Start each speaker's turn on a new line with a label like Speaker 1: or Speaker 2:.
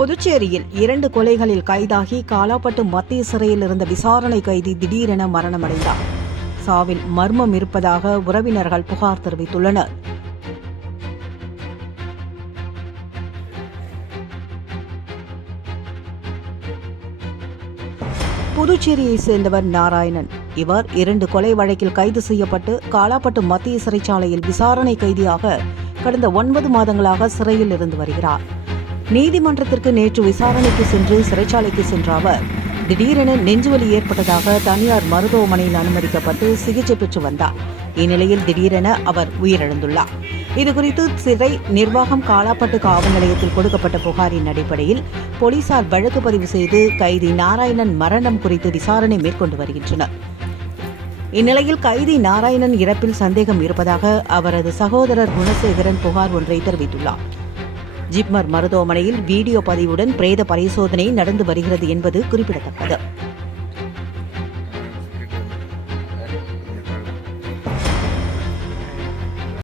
Speaker 1: புதுச்சேரியில் இரண்டு கொலைகளில் கைதாகி காலாப்பட்டு மத்திய சிறையில் இருந்த விசாரணை கைதி திடீரென மரணமடைந்தார். சாவில் மர்மம் இருப்பதாக உறவினர்கள் புகார் தெரிவித்துள்ளனர். புதுச்சேரியை சேர்ந்தவர் நாராயணன். இவர் இரண்டு கொலை வழக்கில் கைது செய்யப்பட்டு காலாப்பட்டு மத்திய சிறைச்சாலையில் விசாரணை கைதியாக கடந்த ஒன்பது மாதங்களாக சிறையில் இருந்து வருகிறார். நீதிமன்றத்திற்கு நேற்று விசாரணைக்கு சென்று சிறைச்சாலைக்கு சென்ற அவர் திடீரென நெஞ்சுவலி ஏற்பட்டதாக தனியார் மருத்துவமனையில் அனுமதிக்கப்பட்டு சிகிச்சை பெற்று வந்தார். இந்நிலையில் திடீரென அவர் உயிரிழந்துள்ளார். இதுகுறித்து சிறை நிர்வாகம் காலாப்பட்டு காவல் நிலையத்தில் கொடுக்கப்பட்ட புகாரின் அடிப்படையில் போலீசார் வழக்கு பதிவு செய்து கைதி நாராயணன் மரணம் குறித்து விசாரணை மேற்கொண்டு வருகின்றனர். இந்நிலையில் கைதி நாராயணன் இறப்பில் சந்தேகம் இருப்பதாக அவரது சகோதரர் குணசேகரன் புகார் ஒன்றை தெரிவித்துள்ளார். ஜிப்மர் மருத்துவமனையில் வீடியோ பதிவுடன் பிரேத பரிசோதனை நடந்து வருகிறது என்பது குறிப்பிடத்தக்கது.